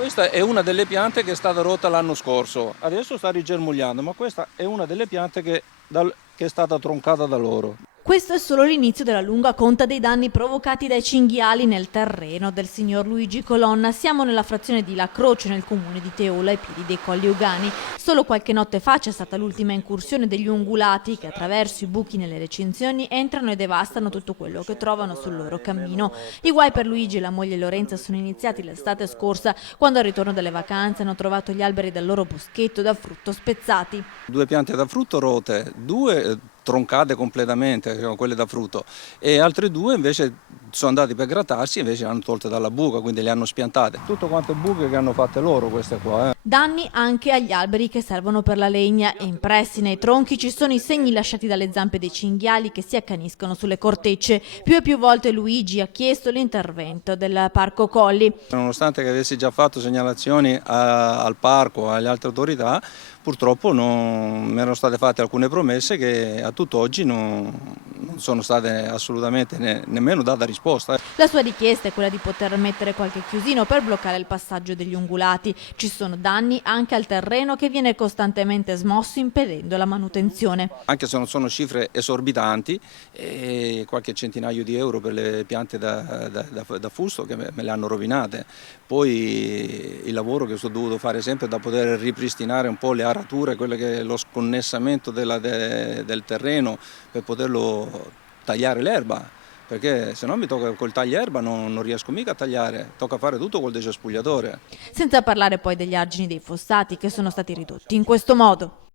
Questa è una delle piante che è stata rotta l'anno scorso, adesso sta rigermogliando, ma questa è una delle piante che è stata troncata da loro. Questo è solo l'inizio della lunga conta dei danni provocati dai cinghiali nel terreno del signor Luigi Colonna. Siamo nella frazione di La Croce, nel comune di Teola, ai piedi dei Colli Ugani. Solo qualche notte fa c'è stata l'ultima incursione degli ungulati che attraverso i buchi nelle recinzioni entrano e devastano tutto quello che trovano sul loro cammino. I guai per Luigi e la moglie Lorenza sono iniziati l'estate scorsa, quando al ritorno dalle vacanze hanno trovato gli alberi del loro boschetto da frutto spezzati. 2 piante da frutto rotte, 2 troncate completamente, che sono quelle da frutto, e altre 2 invece sono andate per grattarsi e invece le hanno tolte dalla buca, quindi le hanno spiantate. Tutto quante buche che hanno fatte loro queste qua. Danni anche agli alberi che servono per la legna e impressi nei tronchi ci sono i segni lasciati dalle zampe dei cinghiali che si accaniscono sulle cortecce. Più e più volte Luigi ha chiesto l'intervento del Parco Colli. Nonostante che avessi già fatto segnalazioni al parco e alle altre autorità, purtroppo mi erano state fatte alcune promesse che a tutt'oggi non sono state assolutamente nemmeno data risposta. La sua richiesta è quella di poter mettere qualche chiusino per bloccare il passaggio degli ungulati. Ci sono danni anche al terreno che viene costantemente smosso impedendo la manutenzione. Anche se non sono cifre esorbitanti, qualche centinaio di euro per le piante da fusto che me le hanno rovinate. Poi il lavoro che sono dovuto fare sempre da poter ripristinare un po' le arature, quello che è lo sconnessamento del terreno per poterlo tagliare l'erba, perché se no mi tocca col taglierba non riesco mica a tagliare, tocca fare tutto col decespugliatore. Senza parlare poi degli argini dei fossati che sono stati ridotti in questo modo.